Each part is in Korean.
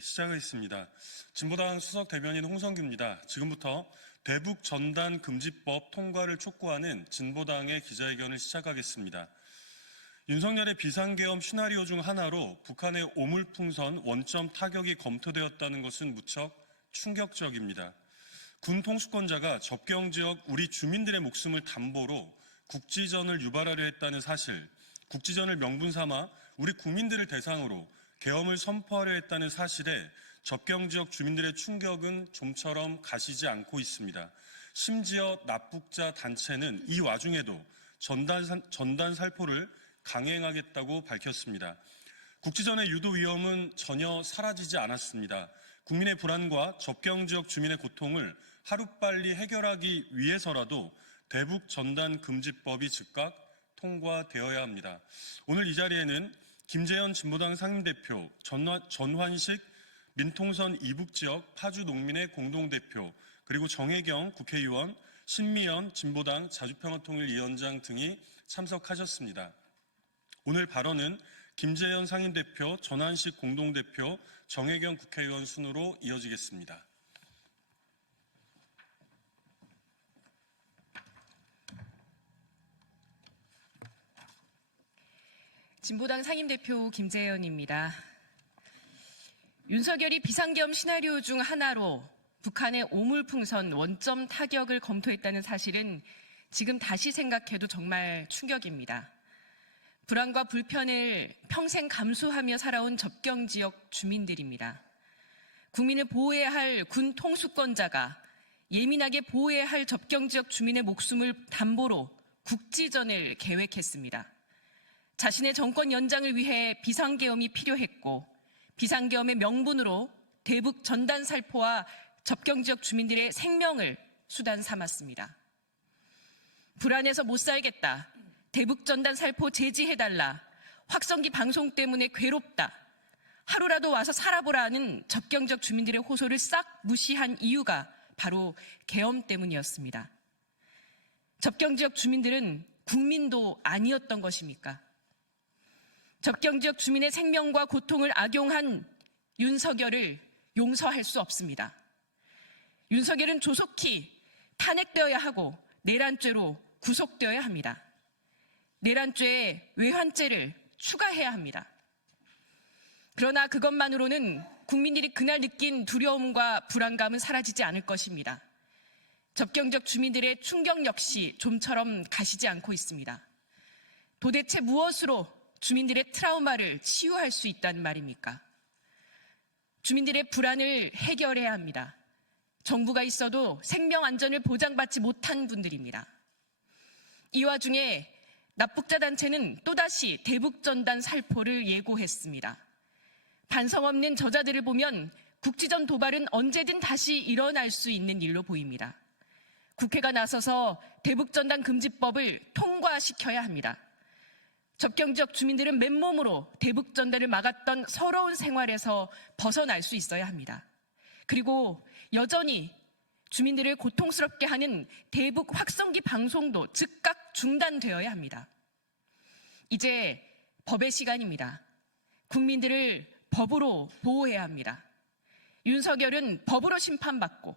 시작하겠습니다. 진보당 수석 대변인 홍성규입니다. 지금부터 대북 전단 금지법 통과를 촉구하는 진보당의 기자회견을 시작하겠습니다. 윤석열의 비상계엄 시나리오 중 하나로 북한의 오물풍선 원점 타격이 검토되었다는 것은 무척 충격적입니다. 군 통수권자가 접경지역 우리 주민들의 목숨을 담보로 국지전을 유발하려 했다는 사실, 국지전을 명분 삼아 우리 국민들을 대상으로 계엄을 선포하려 했다는 사실에 접경지역 주민들의 충격은 좀처럼 가시지 않고 있습니다. 심지어 납북자 단체는 이 와중에도 전단 살포를 강행하겠다고 밝혔습니다. 국지전의 유도 위험은 전혀 사라지지 않았습니다. 국민의 불안과 접경지역 주민의 고통을 하루빨리 해결하기 위해서라도 대북 전단 금지법이 즉각 통과되어야 합니다. 오늘 이 자리에는 김재현 진보당 상임대표, 전환식 민통선 이북지역 파주농민의 공동대표, 그리고 정혜경 국회의원, 신미연 진보당 자주평화통일위원장 등이 참석하셨습니다. 오늘 발언은 김재현 상임대표, 전환식 공동대표, 정혜경 국회의원 순으로 이어지겠습니다. 진보당 상임대표 김재현입니다. 윤석열이 비상계엄 시나리오 중 하나로 북한의 오물풍선 원점 타격을 검토했다는 사실은 지금 다시 생각해도 정말 충격입니다. 불안과 불편을 평생 감수하며 살아온 접경지역 주민들입니다. 국민을 보호해야 할 군 통수권자가 예민하게 보호해야 할 접경지역 주민의 목숨을 담보로 국지전을 계획했습니다. 자신의 정권 연장을 위해 비상계엄이 필요했고 비상계엄의 명분으로 대북 전단 살포와 접경지역 주민들의 생명을 수단 삼았습니다. 불안해서 못 살겠다. 대북 전단 살포 제지해달라. 확성기 방송 때문에 괴롭다. 하루라도 와서 살아보라는 접경지역 주민들의 호소를 싹 무시한 이유가 바로 계엄 때문이었습니다. 접경지역 주민들은 국민도 아니었던 것입니까? 접경지역 주민의 생명과 고통을 악용한 윤석열을 용서할 수 없습니다. 윤석열은 조속히 탄핵되어야 하고 내란죄로 구속되어야 합니다. 내란죄에 외환죄를 추가해야 합니다. 그러나 그것만으로는 국민들이 그날 느낀 두려움과 불안감은 사라지지 않을 것입니다. 접경지역 주민들의 충격 역시 좀처럼 가시지 않고 있습니다. 도대체 무엇으로 주민들의 트라우마를 치유할 수 있다는 말입니까? 주민들의 불안을 해결해야 합니다. 정부가 있어도 생명 안전을 보장받지 못한 분들입니다. 이 와중에 납북자 단체는 또다시 대북전단 살포를 예고했습니다. 반성 없는 저자들을 보면 국지전 도발은 언제든 다시 일어날 수 있는 일로 보입니다. 국회가 나서서 대북전단 금지법을 통과시켜야 합니다. 접경지역 주민들은 맨몸으로 대북전단을 막았던 서러운 생활에서 벗어날 수 있어야 합니다. 그리고 여전히 주민들을 고통스럽게 하는 대북 확성기 방송도 즉각 중단되어야 합니다. 이제 법의 시간입니다. 국민들을 법으로 보호해야 합니다. 윤석열은 법으로 심판받고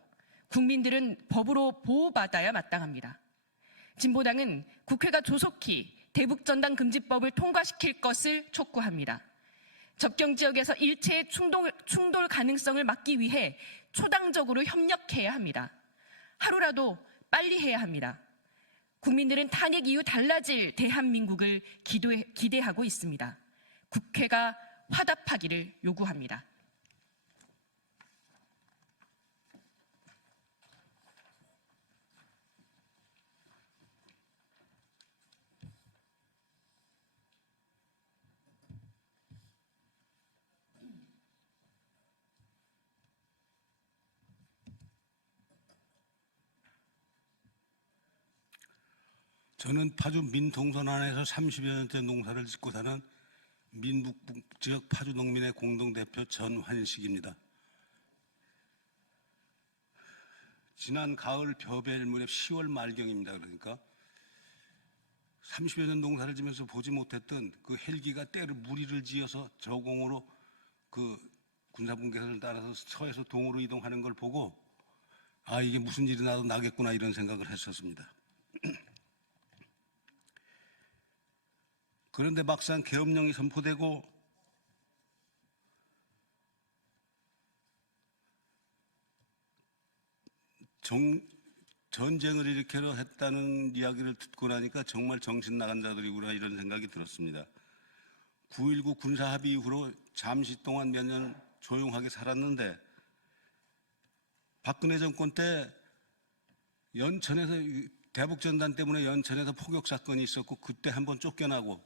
국민들은 법으로 보호받아야 마땅합니다. 진보당은 국회가 조속히 대북전단 금지법을 통과시킬 것을 촉구합니다. 접경지역에서 일체의 충돌 가능성을 막기 위해 초당적으로 협력해야 합니다. 하루라도 빨리 해야 합니다. 국민들은 탄핵 이후 달라질 대한민국을 기대하고 있습니다. 국회가 화답하기를 요구합니다. 저는 파주 민통선 안에서 30여 년째 농사를 짓고 사는 민북 지역 파주 농민의 공동대표 전환식입니다. 지난 가을 벼벨 무렵 10월 말경입니다. 그러니까 30여 년 농사를 지면서 보지 못했던 그 헬기가 때로 무리를 지어서 저공으로 그 군사분계선을 따라서 서에서 동으로 이동하는 걸 보고 아, 이게 무슨 일이 나도 나겠구나 이런 생각을 했었습니다. 그런데 막상 계엄령이 선포되고 전쟁을 일으키려 했다는 이야기를 듣고 나니까 정말 정신 나간 자들이구나 이런 생각이 들었습니다. 9.19 군사합의 이후로 잠시 동안 몇 년 조용하게 살았는데 박근혜 정권 때 연천에서 대북전단 때문에 연천에서 포격 사건이 있었고 그때 한번 쫓겨나고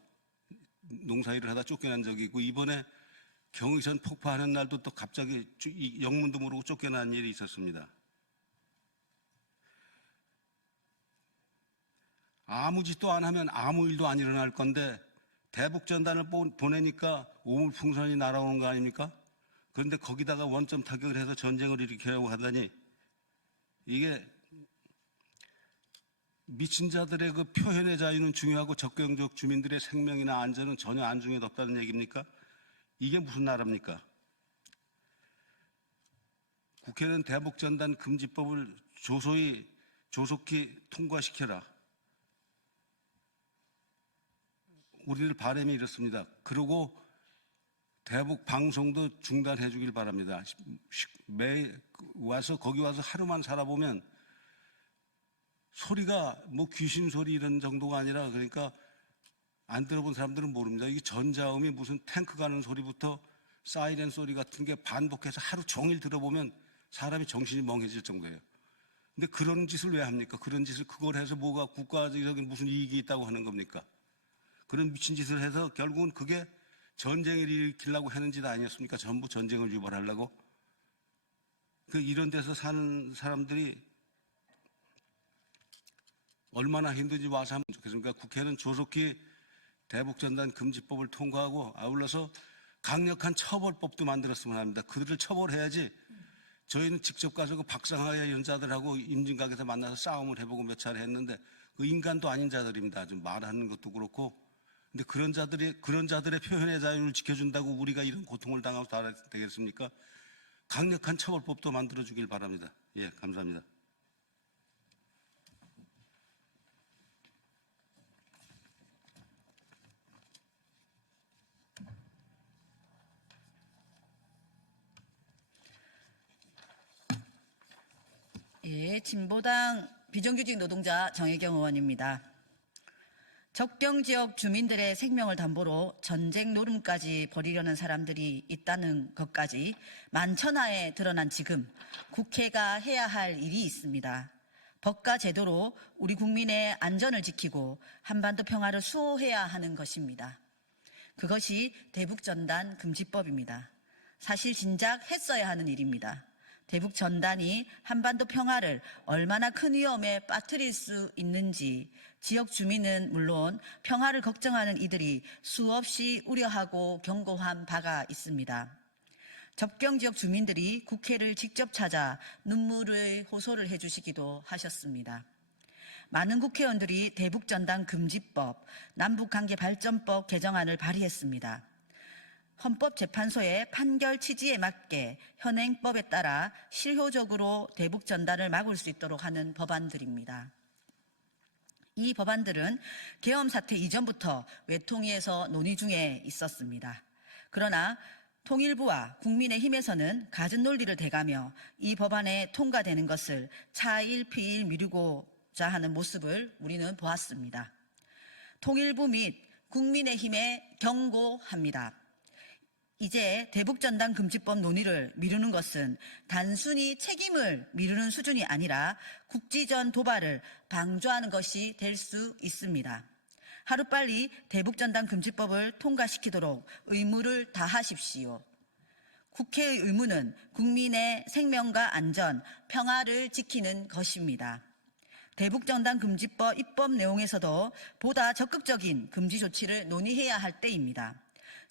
농사일을 하다 쫓겨난 적이 있고 이번에 경의선 폭파하는 날도 또 갑자기 영문도 모르고 쫓겨난 일이 있었습니다. 아무 짓도 안 하면 아무 일도 안 일어날 건데 대북전단을 보내니까 오물풍선이 날아오는 거 아닙니까? 그런데 거기다가 원점 타격을 해서 전쟁을 일으키려고 하다니 이게 미친 자들의 그 표현의 자유는 중요하고 적경지역 주민들의 생명이나 안전은 전혀 안중에도 없다는 얘기입니까? 이게 무슨 나라입니까? 국회는 대북전단 금지법을 조속히 통과시켜라. 우리들 바람이 이렇습니다. 그리고 대북 방송도 중단해 주길 바랍니다. 거기 와서 하루만 살아보면 소리가 뭐 귀신 소리 이런 정도가 아니라 그러니까 안 들어본 사람들은 모릅니다. 이 전자음이 무슨 탱크 가는 소리부터 사이렌 소리 같은 게 반복해서 하루 종일 들어보면 사람이 정신이 멍해질 정도예요. 근데 그런 짓을 왜 합니까? 그런 짓을 그걸 해서 뭐가 국가적인 무슨 이익이 있다고 하는 겁니까? 그런 미친 짓을 해서 결국은 그게 전쟁을 일으키려고 하는 짓 아니었습니까? 전부 전쟁을 유발하려고. 이런 데서 사는 사람들이 얼마나 힘든지 와서 하면 좋겠습니까? 국회는 조속히 대북전단 금지법을 통과하고 아울러서 강력한 처벌법도 만들었으면 합니다. 그들을 처벌해야지 저희는 직접 가서 그 박상하야 연자들하고 임진각에서 만나서 싸움을 해보고 몇 차례 했는데 그 인간도 아닌 자들입니다. 좀 말하는 것도 그렇고. 근데 그런 자들의 표현의 자유를 지켜준다고 우리가 이런 고통을 당하고 살아야 되겠습니까? 강력한 처벌법도 만들어주길 바랍니다. 예, 감사합니다. 예, 진보당 비정규직 노동자 정혜경 의원입니다. 적경지역 주민들의 생명을 담보로 전쟁 노름까지 벌이려는 사람들이 있다는 것까지 만천하에 드러난 지금 국회가 해야 할 일이 있습니다. 법과 제도로 우리 국민의 안전을 지키고 한반도 평화를 수호해야 하는 것입니다. 그것이 대북전단 금지법입니다. 사실 진작 했어야 하는 일입니다. 대북전단이 한반도 평화를 얼마나 큰 위험에 빠뜨릴 수 있는지 지역 주민은 물론 평화를 걱정하는 이들이 수없이 우려하고 경고한 바가 있습니다. 접경지역 주민들이 국회를 직접 찾아 눈물의 호소를 해주시기도 하셨습니다. 많은 국회의원들이 대북전단 금지법, 남북관계발전법 개정안을 발의했습니다. 헌법재판소의 판결 취지에 맞게 현행법에 따라 실효적으로 대북전단을 막을 수 있도록 하는 법안들입니다. 이 법안들은 계엄 사태 이전부터 외통위에서 논의 중에 있었습니다. 그러나 통일부와 국민의힘에서는 갖은 논리를 대가며 이 법안에 통과되는 것을 차일피일 미루고자 하는 모습을 우리는 보았습니다. 통일부 및 국민의힘에 경고합니다. 이제 대북전단 금지법 논의를 미루는 것은 단순히 책임을 미루는 수준이 아니라 국지전 도발을 방조하는 것이 될 수 있습니다. 하루빨리 대북전단 금지법을 통과시키도록 의무를 다하십시오. 국회의 의무는 국민의 생명과 안전, 평화를 지키는 것입니다. 대북전단 금지법 입법 내용에서도 보다 적극적인 금지 조치를 논의해야 할 때입니다.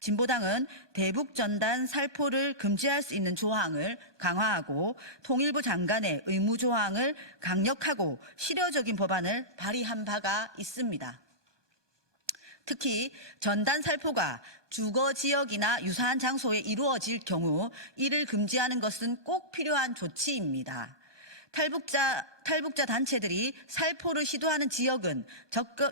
진보당은 대북전단 살포를 금지할 수 있는 조항을 강화하고 통일부 장관의 의무 조항을 강력하고 실효적인 법안을 발의한 바가 있습니다. 특히 전단 살포가 주거 지역이나 유사한 장소에 이루어질 경우 이를 금지하는 것은 꼭 필요한 조치입니다. 탈북자 단체들이 살포를 시도하는 지역은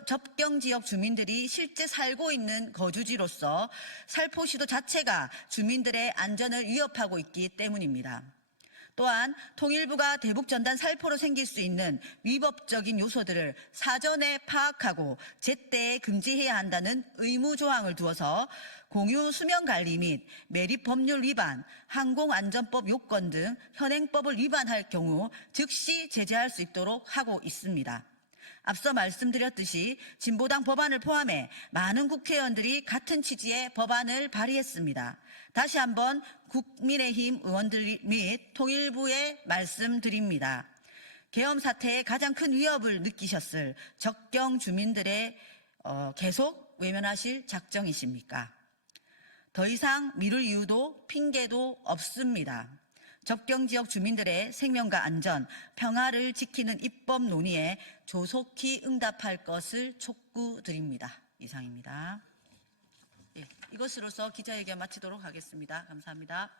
접경 지역 주민들이 실제 살고 있는 거주지로서 살포 시도 자체가 주민들의 안전을 위협하고 있기 때문입니다. 또한 통일부가 대북 전단 살포로 생길 수 있는 위법적인 요소들을 사전에 파악하고 제때 금지해야 한다는 의무 조항을 두어서 공유 수면 관리 및 매립 법률 위반, 항공안전법 요건 등 현행법을 위반할 경우 즉시 제재할 수 있도록 하고 있습니다. 앞서 말씀드렸듯이 진보당 법안을 포함해 많은 국회의원들이 같은 취지의 법안을 발의했습니다. 다시 한번 국민의힘 의원들 및 통일부에 말씀드립니다. 계엄 사태에 가장 큰 위협을 느끼셨을 접경 주민들의 계속 외면하실 작정이십니까? 더 이상 미룰 이유도 핑계도 없습니다. 접경 지역 주민들의 생명과 안전, 평화를 지키는 입법 논의에 조속히 응답할 것을 촉구드립니다. 이상입니다. 이것으로서 기자회견 마치도록 하겠습니다. 감사합니다.